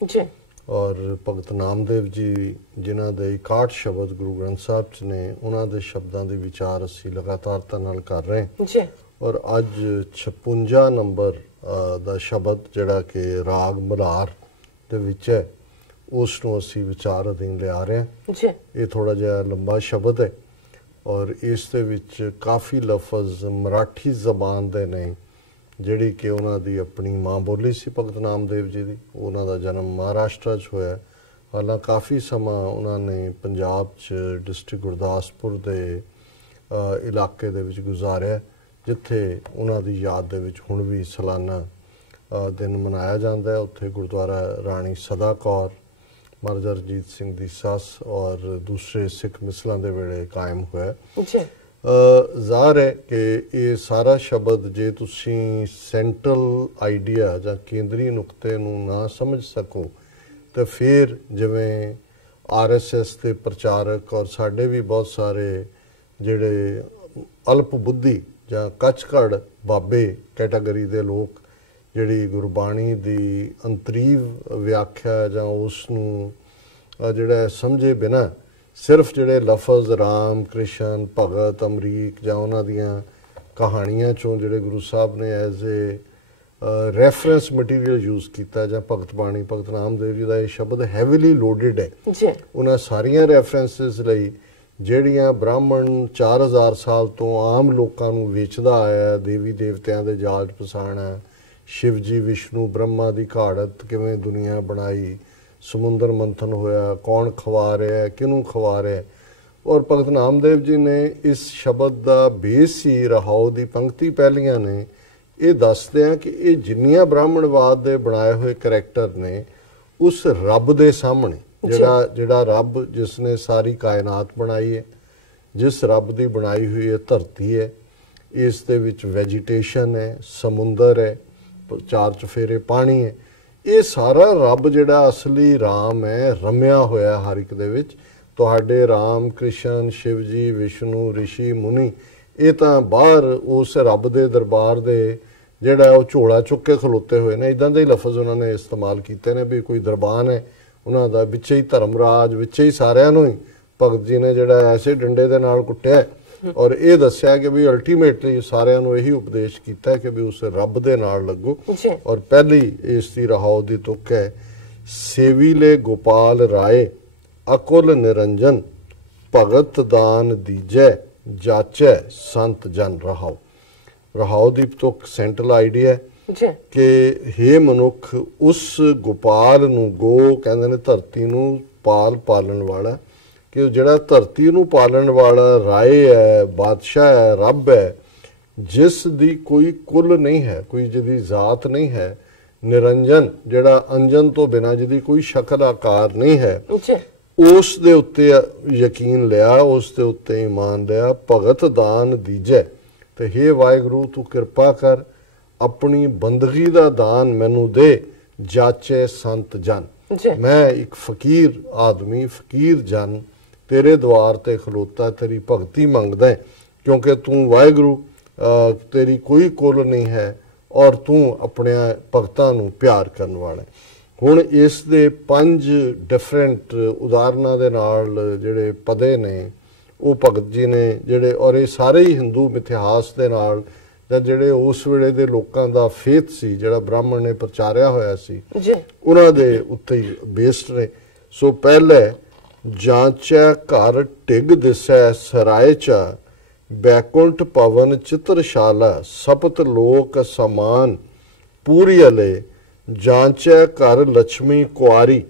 ਜੀ। ਔਰ ਭਗਤ ਨਾਮਦੇਵ ਜੀ ਜਿਨ੍ਹਾਂ ਦੇ 61 ਸ਼ਬਦ ਗੁਰੂ ਗ੍ਰੰਥ ਸਾਹਿਬ 'ਚ ਨੇ, ਉਹਨਾਂ ਦੇ ਸ਼ਬਦਾਂ ਦੇ ਵਿਚਾਰ ਅਸੀਂ ਲਗਾਤਾਰਤਾ ਨਾਲ ਕਰ ਰਹੇ ਹਾਂ ਜੀ। ਔਰ ਅੱਜ 56 ਨੰਬਰ ਦਾ ਸ਼ਬਦ ਜਿਹੜਾ ਕਿ ਰਾਗ ਮਲਹਾਰ ਦੇ ਵਿੱਚ ਹੈ, ਉਸ ਨੂੰ ਅਸੀਂ ਵਿਚਾਰ ਅਧੀਨ ਲਿਆ ਰਹੇ ਹਾਂ ਜੀ। ਇਹ ਥੋੜਾ ਜਿਹਾ ਲੰਬਾ ਸ਼ਬਦ ਹੈ ਔਰ ਇਸ ਦੇ ਵਿੱਚ ਕਾਫੀ ਲਫ਼ਜ਼ ਮਰਾਠੀ ਜ਼ਬਾਨ ਦੇ ਨੇ, ਜਿਹੜੀ ਕਿ ਉਹਨਾਂ ਦੀ ਆਪਣੀ ਮਾਂ ਬੋਲੀ ਸੀ ਭਗਤ ਨਾਮਦੇਵ ਜੀ ਦੀ। ਉਹਨਾਂ ਦਾ ਜਨਮ ਮਹਾਰਾਸ਼ਟਰ 'ਚ ਹੋਇਆ, ਹਾਲਾਂਕਿ ਕਾਫੀ ਸਮਾਂ ਉਹਨਾਂ ਨੇ ਪੰਜਾਬ 'ਚ ਡਿਸਟ੍ਰਿਕਟ ਗੁਰਦਾਸਪੁਰ ਦੇ ਇਲਾਕੇ ਦੇ ਵਿੱਚ ਗੁਜ਼ਾਰਿਆ, ਜਿੱਥੇ ਉਹਨਾਂ ਦੀ ਯਾਦ ਦੇ ਵਿੱਚ ਹੁਣ ਵੀ ਸਾਲਾਨਾ ਦਿਨ ਮਨਾਇਆ ਜਾਂਦਾ ਹੈ। ਉੱਥੇ ਗੁਰਦੁਆਰਾ ਰਾਣੀ ਸਦਾ ਕੌਰ, ਮਹਾਰਾਜਾ ਰਣਜੀਤ ਸਿੰਘ ਦੀ ਸੱਸ ਔਰ ਦੂਸਰੇ ਸਿੱਖ ਮਿਸਲਾਂ ਦੇ ਵੇਲੇ ਕਾਇਮ ਹੋਇਆ। ਜ਼ਾਹਰ ਹੈ ਕਿ ਇਹ ਸਾਰਾ ਸ਼ਬਦ ਜੇ ਤੁਸੀਂ ਸੈਂਟਰਲ ਆਈਡੀਆ ਜਾਂ ਕੇਂਦਰੀ ਨੁਕਤੇ ਨੂੰ ਨਾ ਸਮਝ ਸਕੋ ਤਾਂ ਫਿਰ ਜਿਵੇਂ RSS ਦੇ ਪ੍ਰਚਾਰਕ ਔਰ ਸਾਡੇ ਵੀ ਬਹੁਤ ਸਾਰੇ ਜਿਹੜੇ ਅਲਪ ਬੁੱਧੀ ਜਾਂ ਕੱਚਕੜ ਬਾਬੇ ਕੈਟਾਗਰੀ ਦੇ ਲੋਕ ਜਿਹੜੀ ਗੁਰਬਾਣੀ ਦੀ ਅੰਤਰੀਵ ਵਿਆਖਿਆ ਜਾਂ ਉਸ ਨੂੰ ਜਿਹੜਾ ਸਮਝੇ ਬਿਨਾਂ ਸਿਰਫ ਜਿਹੜੇ ਲਫ਼ਜ਼ ਰਾਮ ਕ੍ਰਿਸ਼ਨ ਭਗਤ ਅਮਰੀਕ ਜਾਂ ਉਹਨਾਂ ਦੀਆਂ ਕਹਾਣੀਆਂ ਚੋਂ ਜਿਹੜੇ ਗੁਰੂ ਸਾਹਿਬ ਨੇ as a reference material use ਕੀਤਾ, ਜਾਂ ਭਗਤ ਬਾਣੀ ਭਗਤ ਨਾਮਦੇਵ ਜੀ ਦਾ ਇਹ ਸ਼ਬਦ ਹੈਵੀਲੀ ਲੋਡਡ ਹੈ ਉਹਨਾਂ ਸਾਰੀਆਂ ਰੈਫਰੈਂਸਿਸ ਲਈ ਜਿਹੜੀਆਂ ਬ੍ਰਾਹਮਣ 4000 ਸਾਲ ਤੋਂ ਆਮ ਲੋਕਾਂ ਨੂੰ ਵੇਚਦਾ ਆਇਆ, ਦੇਵੀ ਦੇਵਤਿਆਂ ਦੇ ਜਾਲ 'ਚ ਫਸਾਣਾ, ਸ਼ਿਵ ਜੀ ਵਿਸ਼ਨੂੰ ਬ੍ਰਹਮਾ ਦੀ ਘਾੜਤ ਕਿਵੇਂ ਦੁਨੀਆ ਬਣਾਈ, ਸਮੁੰਦਰ ਮੰਥਨ ਹੋਇਆ, ਕੌਣ ਖਵਾ ਰਿਹਾ, ਕਿਹਨੂੰ ਖਵਾ ਰਿਹਾ। ਔਰ ਭਗਤ ਨਾਮਦੇਵ ਜੀ ਨੇ ਇਸ ਸ਼ਬਦ ਦਾ ਬੇਸ ਹੀ ਰਹਾਉ ਦੀ ਪੰਕਤੀ ਪਹਿਲੀਆਂ ਨੇ ਇਹ ਦੱਸਦੇ ਆ ਕਿ ਇਹ ਜਿੰਨੀਆਂ ਬ੍ਰਾਹਮਣਵਾਦ ਦੇ ਬਣਾਏ ਹੋਏ ਕਰੈਕਟਰ ਨੇ ਉਸ ਰੱਬ ਦੇ ਸਾਹਮਣੇ ਜਿਹੜਾ ਰੱਬ ਜਿਸ ਨੇ ਸਾਰੀ ਕਾਇਨਾਤ ਬਣਾਈ ਹੈ, ਜਿਸ ਰੱਬ ਦੀ ਬਣਾਈ ਹੋਈ ਹੈ ਧਰਤੀ ਹੈ, ਇਸ ਦੇ ਵਿੱਚ ਵੈਜੀਟੇਸ਼ਨ ਹੈ, ਸਮੁੰਦਰ ਹੈ, 4 ਚੁਫੇਰੇ ਪਾਣੀ ਹੈ, ਇਹ ਸਾਰਾ ਰੱਬ ਜਿਹੜਾ ਅਸਲੀ ਰਾਮ ਹੈ ਰਮਿਆ ਹੋਇਆ ਹਰ ਇੱਕ ਦੇ ਵਿੱਚ। ਤੁਹਾਡੇ ਰਾਮ ਕ੍ਰਿਸ਼ਨ ਸ਼ਿਵ ਜੀ ਵਿਸ਼ਨੂੰ ਰਿਸ਼ੀ ਮੁਨੀ ਇਹ ਤਾਂ ਬਾਹਰ ਉਸ ਰੱਬ ਦੇ ਦਰਬਾਰ ਦੇ ਜਿਹੜਾ ਉਹ ਝੋਲਾ ਚੁੱਕ ਕੇ ਖਲੋਤੇ ਹੋਏ ਨੇ, ਇੱਦਾਂ ਦੇ ਹੀ ਲਫ਼ਜ਼ ਉਹਨਾਂ ਨੇ ਇਸਤੇਮਾਲ ਕੀਤੇ ਨੇ ਵੀ ਕੋਈ ਦਰਬਾਨ ਹੈ ਉਹਨਾਂ ਦਾ, ਵਿੱਚ ਹੀ ਧਰਮਰਾਜ, ਵਿੱਚ ਹੀ ਸਾਰਿਆਂ ਨੂੰ ਹੀ ਭਗਤ ਜੀ ਨੇ ਜਿਹੜਾ ਐਸੇ ਡੰਡੇ ਦੇ ਨਾਲ ਕੁੱਟਿਆ ਔਰ ਇਹ ਦੱਸਿਆ ਕਿ ਵੀ ਅਲਟੀਮੇਟਲੀ ਸਾਰਿਆਂ ਨੂੰ ਇਹੀ ਉਪਦੇਸ਼ ਕੀਤਾ ਕਿ ਵੀ ਉਸ ਰੱਬ ਦੇ ਨਾਲ ਲੱਗੋ। ਔਰ ਪਹਿਲੀ ਇਸ ਦੀ ਰਹਾਉ ਦੀ ਤੁਕ ਹੈ, ਸੇਵੀਲੇ ਗੋਪਾਲ ਰਾਏ ਅਕੁਲ ਨਿਰੰਜਨ ਭਗਤ ਦਾਨ ਦੀਜੈ ਜਾਚੈ ਸੰਤ ਜਨ ਰਹਾਉ। ਰਹਾਉ ਦੀ ਤੁਕ ਸੈਂਟਰਲ ਆਈਡੀਆ ਕਿ ਹੇ ਮਨੁੱਖ ਉਸ ਗੋਪਾਲ ਨੂੰ, ਗੋ ਕਹਿੰਦੇ ਨੇ ਧਰਤੀ ਨੂੰ ਪਾਲਣ ਵਾਲਾ, ਕਿ ਜਿਹੜਾ ਧਰਤੀ ਨੂੰ ਪਾਲਣ ਵਾਲਾ ਰਾਏ ਹੈ, ਬਾਦਸ਼ਾਹ ਹੈ, ਰੱਬ ਹੈ, ਜਿਸ ਦੀ ਕੋਈ ਕੁਲ ਨਹੀਂ ਹੈ, ਕੋਈ ਜਿਹਦੀ ਜ਼ਾਤ ਨਹੀਂ ਹੈ, ਨਿਰੰਜਨ ਜਿਹੜਾ ਅੰਜਨ ਤੋਂ ਬਿਨਾਂ ਜਿਹਦੀ ਕੋਈ ਸ਼ਕਲ ਆਕਾਰ ਨਹੀਂ ਹੈ, ਉਸ ਦੇ ਉੱਤੇ ਯਕੀਨ ਲਿਆ, ਉਸ ਦੇ ਉੱਤੇ ਈਮਾਨ ਲਿਆ। ਭਗਤ ਦਾਨ ਦੀਜੈ, ਤੇ ਹੇ ਵਾਹਿਗੁਰੂ ਤੂੰ ਕਿਰਪਾ ਕਰ ਆਪਣੀ ਬੰਦਗੀ ਦਾ ਦਾਨ ਮੈਨੂੰ ਦੇ, ਜਾਚੇ ਸੰਤ ਜਨ, ਮੈਂ ਇੱਕ ਫਕੀਰ ਆਦਮੀ ਫਕੀਰ ਜਨ ਤੇਰੇ ਦੁਆਰ ਤੇ ਖਲੋਤਾ ਤੇਰੀ ਭਗਤੀ ਮੰਗਦਾ ਕਿਉਂਕਿ ਤੂੰ ਵਾਹਿਗੁਰੂ ਤੇਰੀ ਕੋਈ ਕੁਲ ਨਹੀਂ ਹੈ ਔਰ ਤੂੰ ਆਪਣੇ ਭਗਤਾਂ ਨੂੰ ਪਿਆਰ ਕਰਨ ਵਾਲਾ। ਹੁਣ ਇਸ ਦੇ 5 ਡਿਫਰੈਂਟ ਉਦਾਹਰਨਾਂ ਦੇ ਨਾਲ ਜਿਹੜੇ ਪਦੇ ਨੇ ਉਹ ਭਗਤ ਜੀ ਨੇ ਜਿਹੜੇ, ਔਰ ਇਹ ਸਾਰੇ ਹੀ ਹਿੰਦੂ ਇਤਿਹਾਸ ਦੇ ਨਾਲ ਜਾਂ ਜਿਹੜੇ ਉਸ ਵੇਲੇ ਦੇ ਲੋਕਾਂ ਦਾ ਫੇਥ ਸੀ ਜਿਹੜਾ ਬ੍ਰਾਹਮਣ ਨੇ ਪ੍ਰਚਾਰਿਆ ਹੋਇਆ ਸੀ ਉਹਨਾਂ ਦੇ ਉੱਤੇ ਹੀ ਬੇਸਡ ਨੇ। ਸੋ ਪਹਿਲੇ ਜਾਂਚੈ ਘਰ ਢਿੱਗ ਦਿਸੈ ਸਰਾਏ ਚਾ, ਬੈਕੁੰਠ ਪਵਨ ਚਿੱਤਰਸ਼ਾਲਾ ਸਪਤ ਲੋਕ ਸਮਾਨ ਪੂਰੀ ਅਲੇ, ਜਾਂਚੈ ਘਰ ਲక్ష్ਮੀ ਕੁਆਰੀ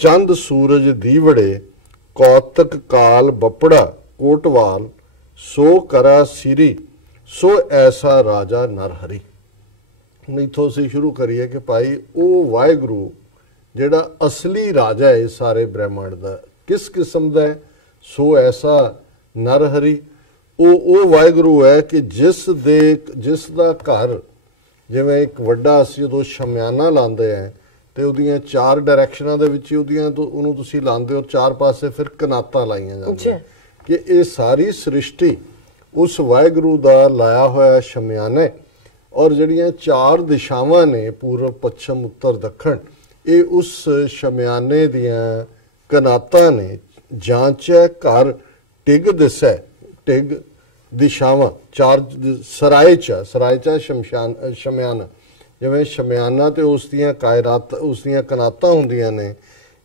ਚੰਦ ਸੂਰਜ ਦੀਵੜੇ, ਕੌਤਕ ਕਾਲ ਬੱਪੜਾ ਕੋਟਵਾਲ, ਸੋ ਕਰਾ ਸਿਰੀ ਸੋ ਐਸਾ ਰਾਜਾ ਨਰ ਹਰੀ। ਹੁਣ ਇੱਥੋਂ ਅਸੀਂ ਸ਼ੁਰੂ ਕਰੀਏ ਕਿ ਭਾਈ ਉਹ ਵਾਹਿਗੁਰੂ ਜਿਹੜਾ ਅਸਲੀ ਰਾਜਾ ਹੈ ਸਾਰੇ ਬ੍ਰਹਿਮੰਡ ਦਾ, ਕਿਸ ਕਿਸਮ ਦਾ ਹੈ? ਸੋ ਐਸਾ ਨਰ ਹਰੀ, ਉਹ ਵਾਹਿਗੁਰੂ ਹੈ ਕਿ ਜਿਸ ਦਾ ਘਰ ਜਿਵੇਂ ਇੱਕ ਵੱਡਾ ਅਸੀਂ ਜਦੋਂ ਸ਼ਮਿਆਨਾ ਲਾਉਂਦੇ ਆ ਤੇ ਉਹਦੀਆਂ 4 ਡਾਇਰੈਕਸ਼ਨਾਂ ਦੇ ਵਿੱਚ ਉਹਨੂੰ ਤੁਸੀਂ ਲਾਉਂਦੇ ਹੋ, 4 ਪਾਸੇ ਫਿਰ ਕਨਾਤਾਂ ਲਾਈਆਂ ਜਾਂਦੀਆਂ ਕਿ ਇਹ ਸਾਰੀ ਸ੍ਰਿਸ਼ਟੀ ਉਸ ਵਾਹਿਗੁਰੂ ਦਾ ਲਾਇਆ ਹੋਇਆ ਸ਼ਮਿਆਨਾ, ਔਰ ਜਿਹੜੀਆਂ 4 ਦਿਸ਼ਾਵਾਂ ਨੇ ਪੂਰਬ ਪੱਛਮ ਉੱਤਰ ਦੱਖਣ, ਇਹ ਉਸ ਸ਼ਮਿਆਨੇ ਦੀਆਂ ਕਨਾਤਾਂ ਨੇ। ਜਾਂਚੈ ਘਰ ਟਿਗ ਦਿਸੈ, ਟਿਗ ਦਿਸ਼ਾਵਾਂ, ਚਾਰ ਸਰਾਇਚਾ ਸ਼ਮਿਆਨਾ, ਜਿਵੇਂ ਸ਼ਮਿਆਨਾ ਤੇ ਉਸ ਦੀਆਂ ਕਾਇਰਾਤ, ਉਸ ਦੀਆਂ ਕਨਾਤਾਂ ਹੁੰਦੀਆਂ ਨੇ,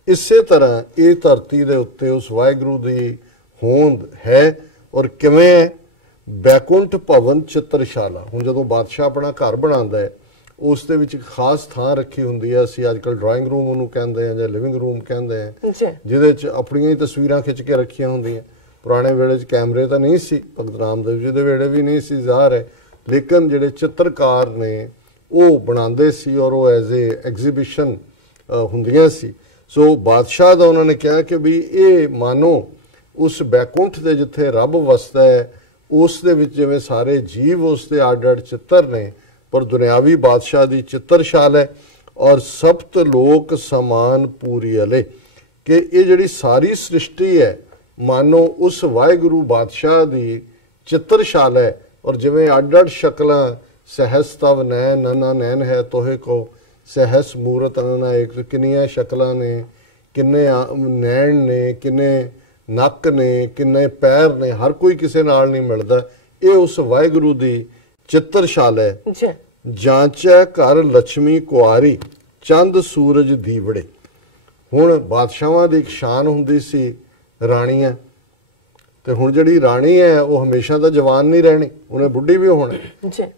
ਇਸੇ ਤਰ੍ਹਾਂ ਇਹ ਧਰਤੀ ਦੇ ਉੱਤੇ ਉਸ ਵਾਹਿਗੁਰੂ ਦੀ ਹੋਂਦ ਹੈ। ਔਰ ਕਿਵੇਂ? ਬੈਕੁੰਠ ਭਵਨ ਚਿੱਤਰਸ਼ਾਲਾ। ਹੁਣ ਜਦੋਂ ਬਾਦਸ਼ਾਹ ਆਪਣਾ ਘਰ ਬਣਾਉਂਦਾ ਹੈ, ਉਸ ਦੇ ਵਿੱਚ ਇੱਕ ਖਾਸ ਥਾਂ ਰੱਖੀ ਹੁੰਦੀ ਹੈ, ਅਸੀਂ ਅੱਜ ਕੱਲ੍ਹ ਡਰਾਇੰਗ ਰੂਮ ਉਹਨੂੰ ਕਹਿੰਦੇ ਆ ਜਾਂ ਲਿਵਿੰਗ ਰੂਮ ਕਹਿੰਦੇ ਆ, ਜਿਹਦੇ 'ਚ ਆਪਣੀਆਂ ਹੀ ਤਸਵੀਰਾਂ ਖਿੱਚ ਕੇ ਰੱਖੀਆਂ ਹੁੰਦੀਆਂ। ਪੁਰਾਣੇ ਵੇਲੇ 'ਚ ਕੈਮਰੇ ਤਾਂ ਨਹੀਂ ਸੀ, ਭਗਤ ਰਾਮਦੇਵ ਜੀ ਦੇ ਵੇਲੇ ਵੀ ਨਹੀਂ ਸੀ ਜ਼ਾਹਰ ਹੈ, ਲੇਕਿਨ ਜਿਹੜੇ ਚਿੱਤਰਕਾਰ ਨੇ ਉਹ ਬਣਾਉਂਦੇ ਸੀ ਔਰ ਉਹ ਐਜ਼ ਏ ਐਗਜ਼ੀਬਿਸ਼ਨ ਹੁੰਦੀਆਂ ਸੀ। ਸੋ ਬਾਦਸ਼ਾਹ ਦਾ ਉਹਨਾਂ ਨੇ ਕਿਹਾ ਕਿ ਵੀ ਇਹ ਮਾਨੋ ਉਸ ਬੈਕੁੰਠ ਦੇ ਜਿੱਥੇ ਰੱਬ ਵਸਦਾ ਹੈ, ਉਸ ਦੇ ਵਿੱਚ ਜਿਵੇਂ ਸਾਰੇ ਜੀਵ ਉਸ ਦੇ ਅੱਡ ਅੱਡ ਚਿੱਤਰ ਨੇ, ਪਰ ਦੁਨਿਆਵੀ ਬਾਦਸ਼ਾਹ ਦੀ ਚਿੱਤਰਸ਼ਾਲ ਹੈ। ਔਰ ਸਪਤ ਲੋਕ ਸਮਾਨ ਪੂਰੀ ਅਲੇ, ਕਿ ਇਹ ਜਿਹੜੀ ਸਾਰੀ ਸ੍ਰਿਸ਼ਟੀ ਹੈ ਮਾਨੋ ਉਸ ਵਾਹਿਗੁਰੂ ਬਾਦਸ਼ਾਹ ਦੀ ਚਿੱਤਰਸ਼ਾਲ ਹੈ। ਔਰ ਜਿਵੇਂ ਅੱਡ ਅੱਡ ਸ਼ਕਲਾਂ, ਸਹਿਸ ਤਵ ਨੈਣ ਨਨਾ ਨੈਣ ਹੈ ਤੋਹੇ ਕੋ, ਸਹਿਸ ਮੂਰਤ ਅਨਨਾ ਇੱਕ, ਕਿੰਨੀਆਂ ਸ਼ਕਲਾਂ ਨੇ, ਕਿੰਨੇ ਨੈਣ ਨੇ, ਕਿੰਨੇ ਨੱਕ ਨੇ, ਕਿੰਨੇ ਪੈਰ ਨੇ, ਹਰ ਕੋਈ ਕਿਸੇ ਨਾਲ ਨਹੀਂ ਮਿਲਦਾ। ਇਹ ਉਸ ਵਾਹਿਗੁਰੂ ਦੀ ਚਿੱਤਰਸ਼ਾਲ ਹੈ। ਜਾਂਚੈ ਘਰ ਲక్ష్ਮੀ ਕੁਆਰੀ, ਚੰਦ ਸੂਰਜ ਦੀਵੜੇ। ਹੁਣ ਬਾਦਸ਼ਾਹਾਂ ਦੀ ਇੱਕ ਸ਼ਾਨ ਹੁੰਦੀ ਸੀ ਰਾਣੀਆਂ, ਤੇ ਹੁਣ ਜਿਹੜੀ ਰਾਣੀ ਹੈ ਉਹ ਹਮੇਸ਼ਾ ਤਾਂ ਜਵਾਨ ਨਹੀਂ ਰਹਿਣੀ, ਉਹਨੇ ਬੁੱਢੀ ਵੀ ਹੋਣਾ।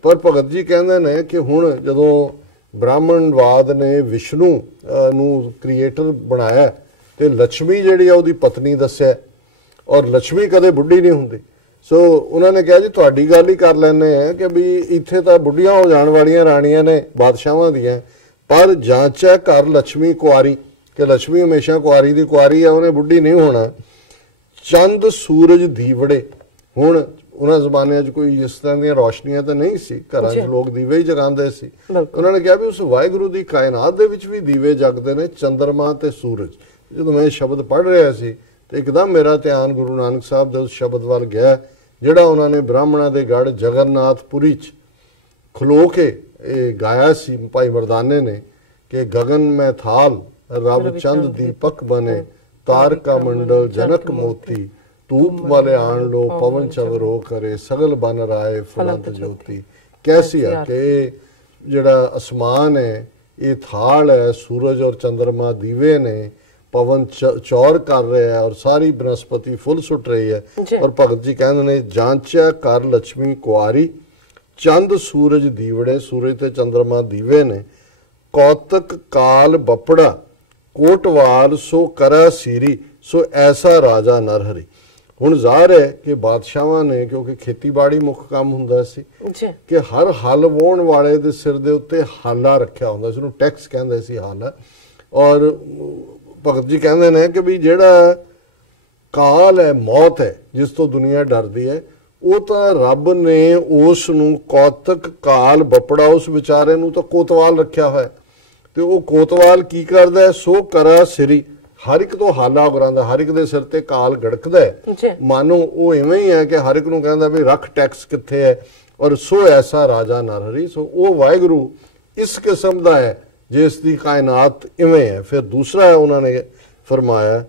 ਪਰ ਭਗਤ ਜੀ ਕਹਿੰਦੇ ਨੇ ਕਿ ਹੁਣ ਜਦੋਂ ਬ੍ਰਾਹਮਣਵਾਦ ਨੇ ਵਿਸ਼ਨੂੰ ਨੂੰ ਕ੍ਰੀਏਟਰ ਬਣਾਇਆ ਤੇ ਲక్ష్ਮੀ ਜਿਹੜੀ ਆ ਉਹਦੀ ਪਤਨੀ ਦੱਸਿਆ, ਔਰ ਲక్ష్ਮੀ ਕਦੇ ਬੁੱਢੀ ਨਹੀਂ ਹੁੰਦੀ। ਸੋ ਉਹਨਾਂ ਨੇ ਕਿਹਾ ਜੀ ਤੁਹਾਡੀ ਗੱਲ ਹੀ ਕਰ ਲੈਂਦੇ ਆ ਕਿ ਵੀ ਇੱਥੇ ਤਾਂ ਬੁੱਢੀਆਂ ਹੋ ਜਾਣ ਵਾਲੀਆਂ ਰਾਣੀਆਂ ਨੇ ਬਾਦਸ਼ਾਹਾਂ ਦੀਆਂ, ਪਰ ਜਾਂਚੈ ਘਰ ਲక్ష్ਮੀ ਕੁਆਰੀ, ਕਿ ਲక్ష్ਮੀ ਹਮੇਸ਼ਾ ਕੁਆਰੀ ਦੀ ਕੁਆਰੀ ਆ, ਉਹਨੇ ਬੁੱਢੀ ਨਹੀਂ ਹੋਣਾ। ਚੰਦ ਸੂਰਜ ਦੀਵੜੇ, ਹੁਣ ਉਹਨਾਂ ਜ਼ਮਾਨਿਆਂ 'ਚ ਕੋਈ ਇਸ ਤਰ੍ਹਾਂ ਦੀਆਂ ਰੌਸ਼ਨੀਆਂ ਤਾਂ ਨਹੀਂ ਸੀ, ਘਰਾਂ 'ਚ ਲੋਕ ਦੀਵੇ ਹੀ ਜਗਾਉਂਦੇ ਸੀ। ਉਹਨਾਂ ਨੇ ਕਿਹਾ ਵੀ ਉਸ ਵਾਹਿਗੁਰੂ ਦੀ ਕਾਇਨਾਤ ਦੇ ਵਿੱਚ ਵੀ ਦੀਵੇ ਜਗਦੇ ਨੇ, ਚੰਦਰਮਾ ਤੇ ਸੂਰਜ। ਜਦੋਂ ਮੈਂ ਇਹ ਸ਼ਬਦ ਪੜ੍ਹ ਰਿਹਾ ਸੀ ਤੇ ਇੱਕਦਮ ਮੇਰਾ ਧਿਆਨ ਗੁਰੂ ਨਾਨਕ ਸਾਹਿਬ ਦੇ ਉਸ ਸ਼ਬਦ ਵੱਲ ਗਿਆ, ਜਿਹੜਾ ਉਹਨਾਂ ਨੇ ਬ੍ਰਾਹਮਣਾਂ ਦੇ ਗੜ੍ਹ ਜਗਨਨਾਥਪੁਰੀ 'ਚ ਖਲੋ ਕੇ ਇਹ ਗਾਇਆ ਸੀ ਭਾਈ ਮਰਦਾਨੇ ਨੇ, ਕਿ ਗगन में थाल रब चंद दीपक बने, तारका मंडल जनक मोती, ਧੂਪ ਵਾਲੇ ਆਣ ਲੋ ਪਵਨ ਚਵਰੋ ਕਰੇ, ਸਗਲ ਬਨ ਰਾਏ ਫੁਲੰਤ ਜੋਤੀ। ਕੈਸੀ ਆ ਕਿ ਜਿਹੜਾ ਅਸਮਾਨ ਹੈ ਇਹ ਥਾਲ ਹੈ, ਸੂਰਜ ਔਰ ਚੰਦਰਮਾ ਦੀਵੇ ਨੇ, ਪਵਨ ਚੌਰ ਕਰ ਰਿਹਾ ਹੈ ਔਰ ਸਾਰੀ ਬਨਸਪਤੀ ਫੁੱਲ ਸੁੱਟ ਰਹੀ ਹੈ। ਔਰ ਭਗਤ ਜੀ ਕਹਿੰਦੇ ਨੇ ਜਾਂਚਿਆ ਕਰ ਲక్ష్ਮੀ ਕੁਆਰੀ, ਚੰਦ ਸੂਰਜ ਦੀਵੜੇ, ਸੂਰਜ ਤੇ ਚੰਦਰਮਾ ਦੀਵੇ ਨੇ, ਕੌਤਕ ਕਾਲ ਬਪੜਾ ਕੋਟਵਾਲ ਸੋ ਕਰਾ ਸੀਰੀ, ਸੋ ਐਸਾ ਰਾਜਾ ਨਰਹਰੀ। ਹੁਣ ਜ਼ਾਹਰ ਹੈ ਕਿ ਬਾਦਸ਼ਾਹਾਂ ਨੇ, ਕਿਉਂਕਿ ਖੇਤੀਬਾੜੀ ਮੁੱਖ ਕੰਮ ਹੁੰਦਾ ਸੀ, ਕਿ ਹਰ ਹਲ ਵਾਹੁਣ ਵਾਲੇ ਦੇ ਸਿਰ ਦੇ ਉੱਤੇ ਹਾਲਾ ਰੱਖਿਆ ਹੁੰਦਾ ਸੀ, ਉਹਨੂੰ ਟੈਕਸ ਕਹਿੰਦੇ ਸੀ ਹਾਲਾ। ਔਰ ਭਗਤ ਜੀ ਕਹਿੰਦੇ ਨੇ ਕਿ ਵੀ ਜਿਹੜਾ ਕਾਲ ਹੈ, ਮੌਤ ਹੈ, ਜਿਸ ਤੋਂ ਦੁਨੀਆ ਡਰਦੀ ਹੈ, ਉਹ ਤਾਂ ਰੱਬ ਨੇ ਉਸ ਨੂੰ ਕੌਤਕ ਕਾਲ ਬਪੜਾ, ਉਸ ਵਿਚਾਰੇ ਨੂੰ ਤਾਂ ਕੋਤਵਾਲ ਰੱਖਿਆ ਹੋਇਆ। ਤੇ ਉਹ ਕੋਤਵਾਲ ਕੀ ਕਰਦਾ? ਸੋ ਕਰਾ ਸਿਰੀ, ਹਰ ਇੱਕ ਤੋਂ ਹਾਲਾ ਉਗਰਾਂਦਾ, ਹਰ ਇੱਕ ਦੇ ਸਿਰ ਤੇ ਕਾਲ ਗੜਕਦਾ ਹੈ। ਮਾਨੋ ਉਹ ਇਵੇਂ ਹੀ ਹੈ ਕਿ ਹਰ ਇੱਕ ਨੂੰ ਕਹਿੰਦਾ ਵੀ ਰੱਖ ਟੈਕਸ ਕਿੱਥੇ ਹੈ। ਔਰ ਸੋ ਐਸਾ ਰਾਜਾ ਨਰਹਰੀ, ਸੋ ਉਹ ਵਾਹਿਗੁਰੂ ਇਸ ਕਿਸਮ ਦਾ ਹੈ ਜਿਸ ਦੀ ਕਾਇਨਾਤ ਇਵੇਂ ਹੈ। ਫਿਰ ਦੂਸਰਾ ਉਹਨਾਂ ਨੇ ਫਰਮਾਇਆ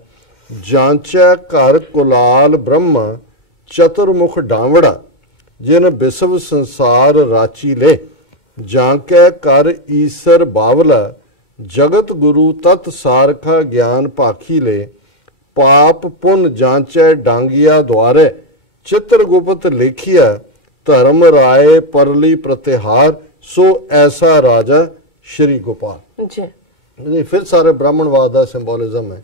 ਜਾਂਚੈ ਘਰ ਕੁਲਾਲ ਬ੍ਰਹਮਾ, ਚਤੁਰਮੁਖ ਡਾਵੜਾ, ਜਿਨ ਬਿਸਵ ਸੰਸਾਰ ਰਾਚੀ ਲੈ, ਜਾਂਕੈ ਕਰ ਈਸਰ ਬਾਵਲਾ, ਜਗਤ ਗੁਰੂ ਤਤ ਸਾਰਖਾ ਗਿਆਨ ਭਾਖੀ ਲੈ, ਪਾਪ ਪੁੰਨ ਜਾਂਚੈ ਡਾਂਗਿਆ ਦੁਆਰੇ, ਚਿੱਤਰ ਗੁਪਤ ਲੇਖਿਆ, ਧਰਮ ਰਾਏ ਪਰਲੀ ਪ੍ਰਤਿਹਾਰ, ਸੋ ਐਸਾ ਰਾਜਾ ਸ਼੍ਰੀ ਗੋਪਾਲ। ਜੀ ਫਿਰ ਸਾਰੇ ਬ੍ਰਾਹਮਣਵਾਦ ਦਾ ਸਿੰਬੋਲਿਜ਼ਮ ਹੈ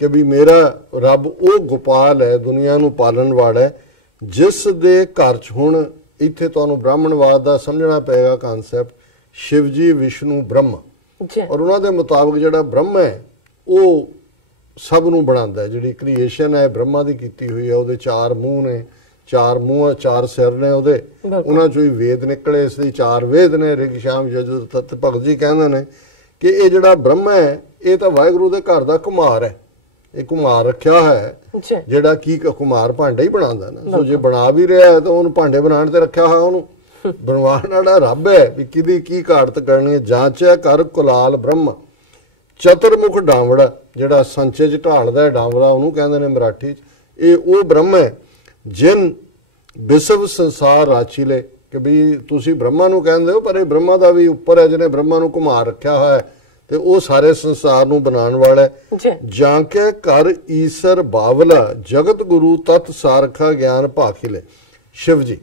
ਕਿ ਵੀ ਮੇਰਾ ਰੱਬ ਉਹ ਗੋਪਾਲ ਹੈ, ਦੁਨੀਆ ਨੂੰ ਪਾਲਣ ਵਾਲਾ ਹੈ, ਜਿਸ ਦੇ ਘਰ 'ਚ ਹੁਣ ਇੱਥੇ ਤੁਹਾਨੂੰ ਬ੍ਰਾਹਮਣਵਾਦ ਦਾ ਸਮਝਣਾ ਪਏਗਾ ਕਨਸੈਪਟ, ਸ਼ਿਵਜੀ ਵਿਸ਼ਨੂੰ ਬ੍ਰਹਮ, ਔਰ ਉਹਨਾਂ ਦੇ ਮੁਤਾਬਕ ਜਿਹੜਾ ਬ੍ਰਹਮ ਹੈ ਉਹ ਸਭ ਨੂੰ ਬਣਾਉਂਦਾ ਹੈ। ਜਿਹੜੀ ਕ੍ਰੀਏਸ਼ਨ ਹੈ ਬ੍ਰਹਮਾ ਦੀ ਕੀਤੀ ਹੋਈ ਹੈ, ਉਹਦੇ ਚਾਰ ਮੂੰਹ ਨੇ, ਚਾਰ ਮੂੰਹ ਚਾਰ ਸਿਰ ਨੇ ਉਹਦੇ, ਉਹਨਾਂ ਚੋਂ ਹੀ ਵੇਦ ਨਿਕਲੇ, ਇਸ ਲਈ ਚਾਰ ਵੇਦ ਨੇ, ਰਿਗ ਸ਼ਾਮ ਯਜੁਰ ਤਤ। ਭਗਤ ਜੀ ਕਹਿੰਦੇ ਨੇ ਕਿ ਇਹ ਜਿਹੜਾ ਬ੍ਰਹਮ ਹੈ ਇਹ ਤਾਂ ਵਾਹਿਗੁਰੂ ਦੇ ਘਰ ਦਾ ਕੁਮਾਰ ਹੈ, ਇਹ ਕੁਮਾਰ ਰੱਖਿਆ ਹੈ ਜਿਹੜਾ ਕੀ ਕੁਮਾਰ ਭਾਂਡੇ ਹੀ ਬਣਾਉਂਦਾ ਨਾ। ਸੋ ਜੇ ਬਣਾ ਵੀ ਰਿਹਾ ਹੈ ਤਾਂ ਉਹਨੂੰ ਭਾਂਡੇ ਬਣਾਉਣ ਤੇ ਰੱਖਿਆ ਹੋਇਆ, ਉਹਨੂੰ ਬਣਵਾਉਣ ਵਾਲਾ ਰੱਬ ਹੈ ਵੀ ਕਿਹਦੀ ਕੀ ਘਾੜਤ ਕਰਨੀ ਹੈ। ਜਾਂਚਿਆ ਕਰ ਕੁਲਾਲ ਬ੍ਰਹਮ, ਚਤੁਰਮੁਖ ਡਾਂਵੜਾ ਜਿਹੜਾ ਸੰਚੇ 'ਚ ਢਾਲਦਾ ਡਾਂਵੜਾ ਉਹਨੂੰ ਕਹਿੰਦੇ ਨੇ ਮਰਾਠੀ 'ਚ। ਇਹ ਉਹ ਬ੍ਰਹਮ ਹੈ ਜਿਨ ਵਿਸ਼ਵ ਸੰਸਾਰ ਰਾਚੀ ਲੈ, ਕਿ ਵੀ ਤੁਸੀਂ ਬ੍ਰਹਮਾ ਨੂੰ ਕਹਿੰਦੇ ਹੋ ਪਰ ਇਹ ਬ੍ਰਹਮਾ ਦਾ ਵੀ ਉੱਪਰ ਹੈ ਜਿਹਨੇ ਬ੍ਰਹਮਾ ਨੂੰ ਘੁਮਾ ਰੱਖਿਆ ਹੋਇਆ ਹੈ ਤੇ ਉਹ ਸਾਰੇ ਸੰਸਾਰ ਨੂੰ ਬਣਾਉਣ ਵਾਲਾ ਹੈ। ਜਾਂ ਕੇ ਘਰ ਈਸ਼ਰ ਬਾਵਲਾ ਜਗਤ ਗੁਰੂ ਤਤ ਸਾਰਖਾ ਗਿਆਨ ਭਾਖਿਲੇ। ਸ਼ਿਵ ਜੀ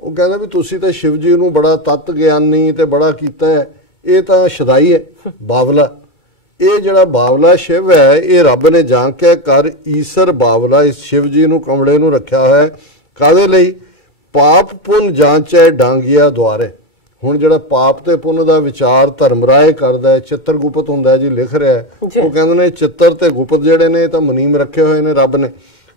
ਉਹ ਕਹਿੰਦਾ ਵੀ ਤੁਸੀਂ ਤਾਂ ਸ਼ਿਵ ਜੀ ਨੂੰ ਬੜਾ ਤਤ ਗਿਆਨੀ ਤੇ ਬੜਾ ਕੀਤਾ ਹੈ, ਇਹ ਤਾਂ ਸ਼ਦਾਈ ਹੈ ਬਾਵਲਾ। ਇਹ ਜਿਹੜਾ ਬਾਵਲਾ ਸ਼ਿਵ ਹੈ ਇਹ ਰੱਬ ਨੇ ਜਾਂ ਕੇ ਘਰ ਈਸ਼ਰ ਬਾਵਲਾ ਇਸ ਸ਼ਿਵ ਜੀ ਨੂੰ ਕਮਲੇ ਨੂੰ ਰੱਖਿਆ ਹੋਇਆ ਹੈ। ਕਾਹਦੇ ਲਈ? ਪਾਪ ਪੁੰਨ ਜਾਂਚੈ ਡਾਂਗੀਆ ਦੁਆਰੇ। ਹੁਣ ਜਿਹੜਾ ਪਾਪ ਤੇ ਪੁੰਨ ਦਾ ਵਿਚਾਰ ਧਰਮਰਾਏ ਕਰਦਾ ਹੈ, ਚਿੱਤਰ ਗੁਪਤ ਹੁੰਦਾ ਜੀ ਲਿਖ ਰਿਹਾ ਹੈ, ਉਹ ਕਹਿੰਦੇ ਨੇ ਚਿੱਤਰ ਤੇ ਗੁਪਤ ਜਿਹੜੇ ਨੇ ਤਾਂ ਮਨੀਮ ਰੱਖੇ ਹੋਏ ਨੇ ਰੱਬ ਨੇ।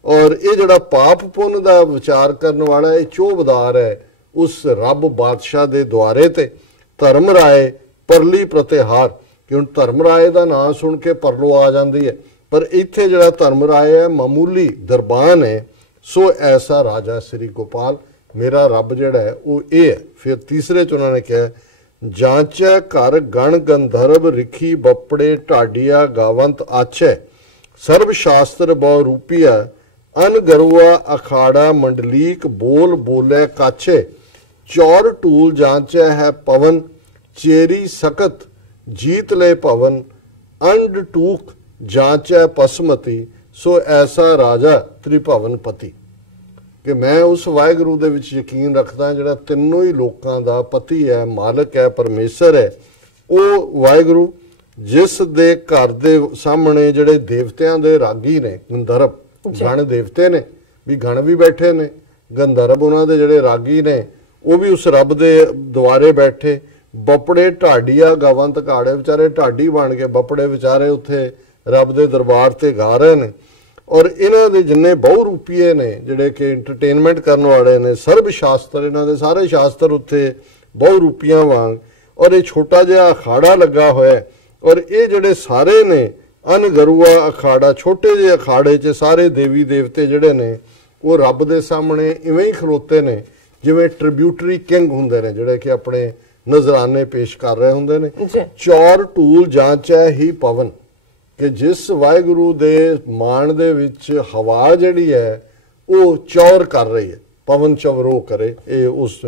ਔਰ ਇਹ ਜਿਹੜਾ ਪਾਪ ਪੁੰਨ ਦਾ ਵਿਚਾਰ ਕਰਨ ਵਾਲਾ ਇਹ ਚੋਬਦਾਰ ਹੈ ਉਸ ਰੱਬ ਬਾਦਸ਼ਾਹ ਦੇ ਦੁਆਰੇ ਤੇ। ਧਰਮਰਾਏ ਪਰਲੀ ਪ੍ਰਤਿਹਾਰ, ਕਿ ਹੁਣ ਧਰਮਰਾਏ ਦਾ ਨਾਂ ਸੁਣ ਕੇ ਪਰਲੋ ਆ ਜਾਂਦੀ ਹੈ, ਪਰ ਇੱਥੇ ਜਿਹੜਾ ਧਰਮਰਾਏ ਹੈ ਮਾਮੂਲੀ ਦਰਬਾਨ ਹੈ। ਸੋ ਐਸਾ ਰਾਜਾ ਸ੍ਰੀ ਗੋਪਾਲ, ਮੇਰਾ ਰੱਬ ਜਿਹੜਾ ਹੈ ਉਹ ਇਹ ਹੈ। ਫਿਰ ਤੀਸਰੇ ਚ ਉਹਨਾਂ ਨੇ ਕਿਹਾ ਜਾਂਚੈ ਘਰ ਗਣ ਗੰਧਰਵ ਰਿਖੀ ਬੱਪੜੇ ਢਾਡੀਆ ਗਾਵੰਤ ਆਛੈ ਸਰਬ ਸ਼ਾਸਤਰ ਬਹੁ ਰੂਪੀਆ ਅਨਗਰੂਆ ਅਖਾੜਾ ਮੰਡਲੀਕ ਬੋਲ ਬੋਲੇ ਕਾਛੇ ਚੌਰ ਟੂਲ ਜਾਂਚੈ ਹੈ ਪਵਨ ਚੇਰੀ ਸਖਤ ਜੀਤ ਲੈ ਭਵਨ ਅੰਡ ਟੂਕ ਜਾਂਚੈ ਪਸਮਤੀ। ਸੋ ਐਸਾ ਰਾਜਾ ਤ੍ਰਿਭਵਨ ਪਤੀ, ਕਿ ਮੈਂ ਉਸ ਵਾਹਿਗੁਰੂ ਦੇ ਵਿੱਚ ਯਕੀਨ ਰੱਖਦਾ ਜਿਹੜਾ ਤਿੰਨੋਂ ਹੀ ਲੋਕਾਂ ਦਾ ਪਤੀ ਹੈ, ਮਾਲਕ ਹੈ, ਪਰਮੇਸ਼ਰ ਹੈ। ਉਹ ਵਾਹਿਗੁਰੂ ਜਿਸ ਦੇ ਘਰ ਦੇ ਸਾਹਮਣੇ ਜਿਹੜੇ ਦੇਵਤਿਆਂ ਦੇ ਰਾਗੀ ਨੇ, ਗੰਧਰਵ ਗਣ ਦੇਵਤੇ ਨੇ, ਵੀ ਗਣ ਵੀ ਬੈਠੇ ਨੇ, ਗੰਧਰਵ ਉਹਨਾਂ ਦੇ ਜਿਹੜੇ ਰਾਗੀ ਨੇ ਉਹ ਵੀ ਉਸ ਰੱਬ ਦੇ ਦੁਆਰੇ ਬੈਠੇ। ਬੱਪੜੇ ਢਾਡੀਆ ਗਵੰਤ ਘਾੜੇ, ਵਿਚਾਰੇ ਢਾਡੀ ਬਣ ਕੇ ਬੱਪੜੇ ਵਿਚਾਰੇ ਉੱਥੇ ਰੱਬ ਦੇ ਦਰਬਾਰ ਤੇ ਗਾ ਰਹੇ ਨੇ। ਔਰ ਇਹਨਾਂ ਦੇ ਜਿੰਨੇ ਬਹੁ ਰੂਪੀਏ ਨੇ ਜਿਹੜੇ ਕਿ ਐਂਟਰਟੇਨਮੈਂਟ ਕਰਨ ਵਾਲੇ ਨੇ, ਸਰਬ ਸ਼ਾਸਤਰ, ਇਹਨਾਂ ਦੇ ਸਾਰੇ ਸ਼ਾਸਤਰ ਉੱਥੇ ਬਹੁ ਰੂਪੀਆਂ ਵਾਂਗ। ਔਰ ਇਹ ਛੋਟਾ ਜਿਹਾ ਅਖਾੜਾ ਲੱਗਾ ਹੋਇਆ, ਔਰ ਇਹ ਜਿਹੜੇ ਸਾਰੇ ਨੇ ਅਨਗਰੂਆ ਅਖਾੜਾ, ਛੋਟੇ ਜਿਹੇ ਅਖਾੜੇ 'ਚ ਸਾਰੇ ਦੇਵੀ ਦੇਵਤੇ ਜਿਹੜੇ ਨੇ ਉਹ ਰੱਬ ਦੇ ਸਾਹਮਣੇ ਇਵੇਂ ਹੀ ਖਲੋਤੇ ਨੇ ਜਿਵੇਂ ਟ੍ਰਿਬਿਊਟਰੀ ਕਿੰਗ ਹੁੰਦੇ ਨੇ ਜਿਹੜੇ ਕਿ ਆਪਣੇ ਨਜ਼ਰਾਨੇ ਪੇਸ਼ ਕਰ ਰਹੇ ਹੁੰਦੇ ਨੇ। ਚੌਰ ਟੂਲ ਜਾਂਚੈ ਹੀ ਪਵਨ, ਕਿ ਜਿਸ ਵਾਹਿਗੁਰੂ ਦੇ ਮਾਣ ਦੇ ਵਿੱਚ ਹਵਾ ਜਿਹੜੀ ਹੈ ਉਹ ਚੌਰ ਕਰ ਰਹੀ ਹੈ, ਪਵਨ ਚਵਰੋ ਕਰੇ। ਇਹ ਉਸ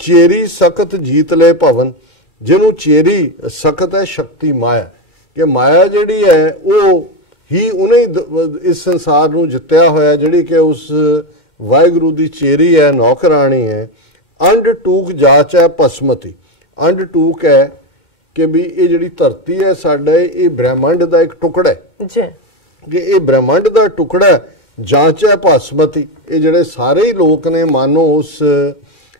ਚੇਰੀ ਸਖਤ ਜੀਤ ਲੈ ਭਵਨ, ਜਿਹਨੂੰ ਚੇਰੀ ਸਖਤ ਹੈ ਸ਼ਕਤੀ ਮਾਇਆ, ਕਿ ਮਾਇਆ ਜਿਹੜੀ ਹੈ ਉਹ ਹੀ ਉਹਨੇ ਇਸ ਸੰਸਾਰ ਨੂੰ ਜਿੱਤਿਆ ਹੋਇਆ, ਜਿਹੜੀ ਕਿ ਉਸ ਵਾਹਿਗੁਰੂ ਦੀ ਚੇਰੀ ਹੈ, ਨੌਕਰਾਣੀ ਹੈ। ਅੰਡ ਟੂਕ ਜਾਚੈ ਭਸਮਤੀ, ਅੰਡ ਟੂਕ ਹੈ ਕਿ ਵੀ ਇਹ ਜਿਹੜੀ ਧਰਤੀ ਹੈ ਸਾਡਾ, ਇਹ ਬ੍ਰਹਿਮੰਡ ਦਾ ਇੱਕ ਟੁਕੜਾ ਹੈ ਜੀ, ਕਿ ਇਹ ਬ੍ਰਹਿਮੰਡ ਦਾ ਟੁਕੜਾ ਜਾਂਚੈ ਭਸਮਤੀ। ਇਹ ਜਿਹੜੇ ਸਾਰੇ ਹੀ ਲੋਕ ਨੇ ਮਾਨੋ ਉਸ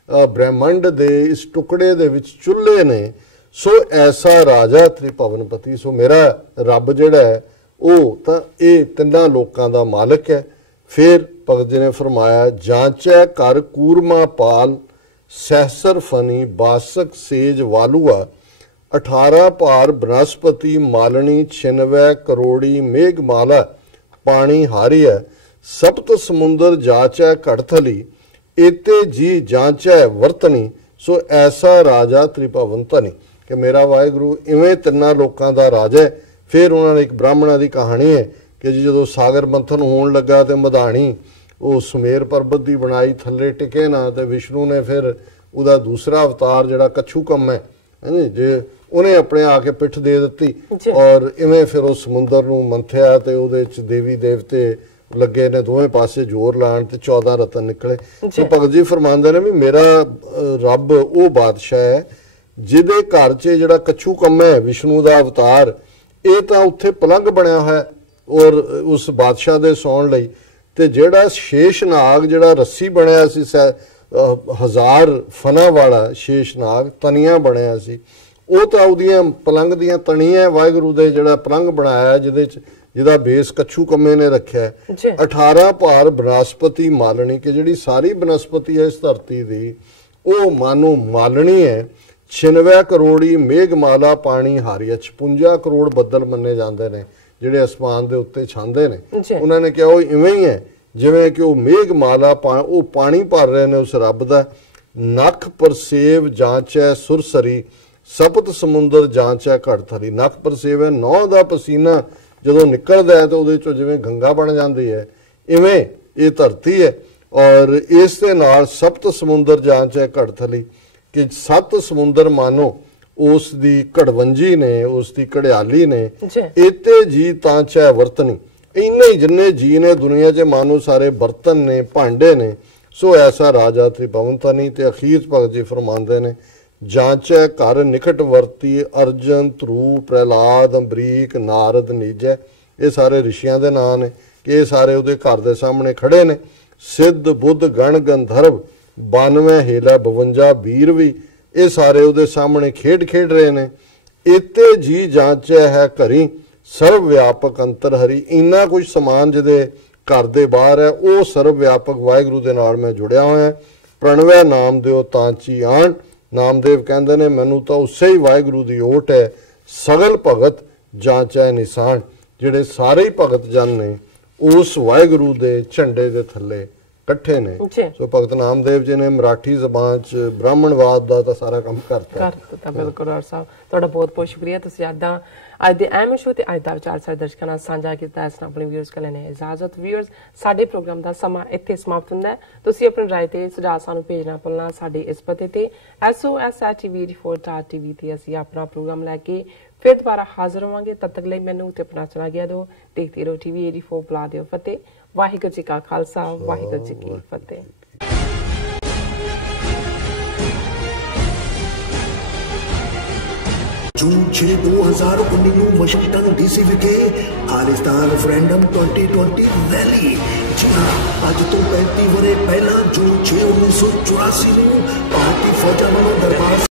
ਬ੍ਰਹਿਮੰਡ ਦੇ ਇਸ ਟੁਕੜੇ ਦੇ ਵਿੱਚ ਚੁੱਲ੍ਹੇ ਨੇ। ਸੋ ਐਸਾ ਰਾਜਾ ਤ੍ਰਿਭਵਨਪਤੀ, ਸੋ ਮੇਰਾ ਰੱਬ ਜਿਹੜਾ ਹੈ ਉਹ ਤਾਂ ਇਹ ਤਿੰਨਾਂ ਲੋਕਾਂ ਦਾ ਮਾਲਕ ਹੈ। ਫਿਰ ਭਗਤ ਜੀ ਨੇ ਫਰਮਾਇਆ ਜਾਂਚੈ ਕਰ ਕੂਰਮਾ ਪਾਲ ਸਹਿਸਰ ਫਨੀ ਬਾਸਕ ਸੇਜ ਵਾਲੂਆ 18 ਭਾਰ ਬਨਸਪਤੀ ਮਾਲਣੀ 96 ਕਰੋੜੀ ਮੇਘ ਮਾਲਾ ਪਾਣੀ ਹਾਰੀਐ ਸਪਤ ਸਮੁੰਦਰ ਜਾਚੈ ਘੜਥਲੀ ਏਤੇ ਜੀ ਜਾਂਚੈ ਵਰਤਨੀ। ਸੋ ਐਸਾ ਰਾਜਾ ਤ੍ਰਿਭਵਨ ਧਨੀ, ਕਿ ਮੇਰਾ ਵਾਹਿਗੁਰੂ ਇਵੇਂ ਤਿੰਨਾਂ ਲੋਕਾਂ ਦਾ ਰਾਜਾ ਹੈ। ਫਿਰ ਉਹਨਾਂ ਨੇ ਇੱਕ ਬ੍ਰਾਹਮਣਾਂ ਦੀ ਕਹਾਣੀ ਹੈ ਕਿ ਜੀ ਜਦੋਂ ਸਾਗਰ ਮੰਥਨ ਹੋਣ ਲੱਗਾ ਤੇ ਮਧਾਣੀ ਉਹ ਸੁਮੇਰ ਪਰਬਤ ਦੀ ਬਣਾਈ ਥੱਲੇ ਟਿਕੇ ਨਾ, ਤੇ ਵਿਸ਼ਨੂੰ ਨੇ ਫਿਰ ਉਹਦਾ ਦੂਸਰਾ ਅਵਤਾਰ ਜਿਹੜਾ ਕੱਛੂ ਕੰਮ ਹੈ ਜੇ ਉਹਨੇ ਆਪਣੇ ਆ ਕੇ ਪਿੱਠ ਦੇ ਦਿੱਤੀ। ਔਰ ਇਵੇਂ ਫਿਰ ਉਹ ਸਮੁੰਦਰ ਨੂੰ ਮੰਥਿਆ ਤੇ ਉਹਦੇ ਚ ਦੇਵੀ ਦੇਵਤੇ ਲੱਗੇ ਨੇ ਦੋਵੇਂ ਪਾਸੇ ਜ਼ੋਰ ਲਾਣ ਤੇ 14 ਰਤਨ ਨਿਕਲੇ। ਸੋ ਭਗਤ ਜੀ ਫਰਮਾਉਂਦੇ ਨੇ ਵੀ ਮੇਰਾ ਰੱਬ ਉਹ ਬਾਦਸ਼ਾਹ ਹੈ ਜਿਹਦੇ ਘਰ 'ਚ ਜਿਹੜਾ ਕੱਛੂ ਕੰਮ ਹੈ ਵਿਸ਼ਨੂੰ ਦਾ ਅਵਤਾਰ, ਇਹ ਤਾਂ ਉੱਥੇ ਪਲੰਘ ਬਣਿਆ ਹੋਇਆ ਔਰ ਉਸ ਬਾਦਸ਼ਾਹ ਦੇ ਸੌਣ ਲਈ। ਤੇ ਜਿਹੜਾ ਸ਼ੇਸ਼ਨਾਗ ਜਿਹੜਾ ਰੱਸੀ ਬਣਿਆ ਸੀ 1000 ਫਨਾਂ ਵਾਲਾ ਸ਼ੇਸ਼ਨਾਗ ਤਣੀਆਂ ਬਣਿਆ ਸੀ, ਉਹ ਤਾਂ ਉਹਦੀਆਂ ਪਲੰਘ ਦੀਆਂ ਤਣੀਆਂ ਵਾਹਿਗੁਰੂ ਦੇ ਜਿਹੜਾ ਪਲੰਘ ਬਣਾਇਆ ਜਿਹਦਾ ਬੇਸ ਕੱਛੂ ਕੰਮੇ ਨੇ ਰੱਖਿਆ। 18 ਭਾਰ ਬਨਸਪਤੀ ਮਾਲਣੀ, ਕਿ ਜਿਹੜੀ ਸਾਰੀ ਬਨਸਪਤੀ ਹੈ ਇਸ ਧਰਤੀ ਦੀ ਉਹ ਮਾਨੋ ਮਾਲਣੀ ਹੈ। 96 ਕਰੋੜੀ ਮੇਘ ਮਾਲਾ ਪਾਣੀ ਹਾਰੀਆ, 56 ਕਰੋੜ ਬੱਦਲ ਮੰਨੇ ਜਾਂਦੇ ਨੇ ਜਿਹੜੇ ਅਸਮਾਨ ਦੇ ਉੱਤੇ ਛਾਂਦੇ ਨੇ। ਉਹਨਾਂ ਨੇ ਕਿਹਾ ਉਹ ਇਵੇਂ ਹੀ ਹੈ ਜਿਵੇਂ ਕਿ ਉਹ ਮੇਘ ਮਾਲਾ ਉਹ ਪਾਣੀ ਭਰ ਰਹੇ ਨੇ ਉਸ ਰੱਬ ਦਾ। ਨੱਖ ਪਰਸੇਵ ਜਾਂਚੈ ਸੁਰਸਰੀ ਸਪਤ ਸਮੁੰਦਰ ਜਾਂਚੈ ਘੜ ਥਲੀ। ਨੱਕ ਪਰਸੇਵੇ ਨੌ ਦਾ ਪਸੀਨਾ ਜਦੋਂ ਨਿਕਲਦਾ ਹੈ ਤਾਂ ਉਹਦੇ ਚੋਂ ਜਿਵੇਂ ਗੰਗਾ ਬਣ ਜਾਂਦੀ ਹੈ, ਇਵੇਂ ਇਹ ਧਰਤੀ ਹੈ। ਔਰ ਇਸ ਦੇ ਨਾਲ ਸਪਤ ਸਮੁੰਦਰ ਜਾਂਚੈ ਘੜ ਥਲੀ, ਕਿ 7 ਸਮੁੰਦਰ ਮਾਨੋ ਉਸ ਦੀ ਘੜਵੰਜੀ ਨੇ, ਉਸ ਦੀ ਘੜਿਆਲੀ ਨੇ। ਇਤੇ ਜੀ ਤਾਂ ਚੈ ਵਰਤਨੀ, ਇੰਨੇ ਹੀ ਜਿੰਨੇ ਜੀ ਨੇ ਦੁਨੀਆ 'ਚ ਮਾਨੋ ਸਾਰੇ ਬਰਤਨ ਨੇ, ਭਾਂਡੇ ਨੇ। ਸੋ ਐਸਾ ਰਾਜਾ ਤ੍ਰਿਭਵਨ ਨਹੀਂ। ਤੇ ਅਖੀਰ 'ਚ ਭਗਤ ਜੀ ਫਰਮਾਉਂਦੇ ਨੇ, ਜਾਂਚੈ ਘਰ ਨਿਕਟ ਵਰਤੀ ਅਰਜਨ ਧਰੂ ਪ੍ਰਹਿਲਾਦ ਅੰਬਰੀਕ ਨਾਰਦ ਨੀਜੈ। ਇਹ ਸਾਰੇ ਰਿਸ਼ੀਆਂ ਦੇ ਨਾਂ ਨੇ ਕਿ ਇਹ ਸਾਰੇ ਉਹਦੇ ਘਰ ਦੇ ਸਾਹਮਣੇ ਖੜੇ ਨੇ। ਸਿੱਧ ਬੁੱਧ ਗਣ ਗੰਧਰਵ 92 ਹੇਲਾ 52 ਵੀਰ ਵੀ ਇਹ ਸਾਰੇ ਉਹਦੇ ਸਾਹਮਣੇ ਖੇਡ ਰਹੇ ਨੇ। ਇਤੇ ਜੀ ਜਾਂਚੈ ਹੈ ਘਰੀ ਸਰਵ ਵਿਆਪਕ ਅੰਤਰ ਹਰੀ। ਇੰਨਾ ਕੁਝ ਸਮਾਨ ਜਿਹਦੇ ਘਰ ਦੇ ਬਾਹਰ ਹੈ ਉਹ ਸਰਵ ਵਿਆਪਕ ਵਾਹਿਗੁਰੂ ਦੇ ਨਾਲ ਮੈਂ ਜੁੜਿਆ ਹੋਇਆ। ਪ੍ਰਣਵੈ ਨਾਮ ਦਿਓ ਤਾਂਚੀ ਆਣ। ਨਾਮਦੇਵ ਕਹਿੰਦੇ ਨੇ ਮੈਨੂੰ ਤਾਂ ਉਸੇ ਹੀ ਵਾਹਿਗੁਰੂ ਦੀ ਓਟ ਹੈ। ਸਗਲ ਭਗਤ ਜਾਂਚੈ ਨਿਸ਼ਾਨ, ਜਿਹੜੇ ਸਾਰੇ ਹੀ ਭਗਤ ਜਨ ਨੇ ਉਸ ਵਾਹਿਗੁਰੂ ਦੇ ਝੰਡੇ ਦੇ ਥੱਲੇ ਇਕੱਠੇ ਨੇ। ਸੋ ਭਗਤ ਨਾਮਦੇਵ ਜੀ ਨੇ ਮਰਾਠੀ ਜ਼ਬਾਨ 'ਚ ਬ੍ਰਾਹਮਣਵਾਦ ਦਾ ਤਾਂ ਸਾਰਾ ਕੰਮ ਕਰਤਾ। ਬਿਲਕੁਲ ਰਾਜ ਸਾਹਿਬ, ਤੁਹਾਡਾ ਬਹੁਤ ਬਹੁਤ ਸ਼ੁਕਰੀਆ। ਤੁਸੀਂ ਅੱਜ ਦੇ ਐਮ ਸ਼ੋ ਤੇ ਅੱਜ ਦਾ ਵਿਚਾਰ ਸਾਡੇ ਦਰਸ਼ਕਾਂ ਨਾਲ ਸਾਂਝਾ ਕੀਤਾ। ਇਸ ਨਾਲ ਆਪਣੇ ਵਿਊਅਰਸ ਕੋਲ ਲੈਣੇ ਇਜਾਜ਼ਤ। ਵਿਊਅਰਸ, ਸਾਡੇ ਪ੍ਰੋਗਰਾਮ ਦਾ ਸਮਾਂ ਇੱਥੇ ਸਮਾਪਤ ਹੁੰਦਾ ਹੈ। ਤੁਸੀਂ ਆਪਣੀ ਰਾਏ ਤੇ ਸੁਝਾਅ ਸਾਨੂੰ ਭੇਜਣਾ ਭੁੱਲਣਾ ਸਾਡੇ ਇਸ ਪਤੇ ਤੇ SOS@TV84.tv ਤੇ ਅਸੀਂ ਆਪਣਾ ਪ੍ਰੋਗਰਾਮ ਲੈ ਕੇ ਫਿਰ ਦੁਬਾਰਾ ਹਾਜ਼ਰ ਹੋਵਾਂਗੇ। ਤਦ ਤੱਕ ਲਈ ਮੈਨੂੰ ਤੇ ਆਪਣਾ ਚਲਾ ਗਿਆ ਦਿਓ। ਦੇਖਦੇ ਰਹੋ TV84, ਬੁਲਾ ਦਿਓ ਫਤਿਹ। ਵਾਹਿਗੁਰੂ ਜੀ ਕਾ ਖਾਲਸਾ, ਵਾਹਿਗੁਰੂ ਜੀ ਕੀ ਫਤਿਹ। जून 6 2019 ਨੂੰ ਵਾਸ਼ਿੰਗਟਨ DC ਵਿਖੇ ਖਾਲਿਸਤਾਨ ਰੈਫਰੈਂਡਮ 2020 ਰੈਲੀ। ਜੀ ਹਾਂ, ਅੱਜ ਤੋਂ 35 ਵਰ੍ਹੇ ਪਹਿਲਾਂ ਜੂਨ 6 1984 ਨੂੰ ਭਾਰਤੀ ਫੌਜਾਂ ਵੱਲੋਂ ਦਰਬਾਰ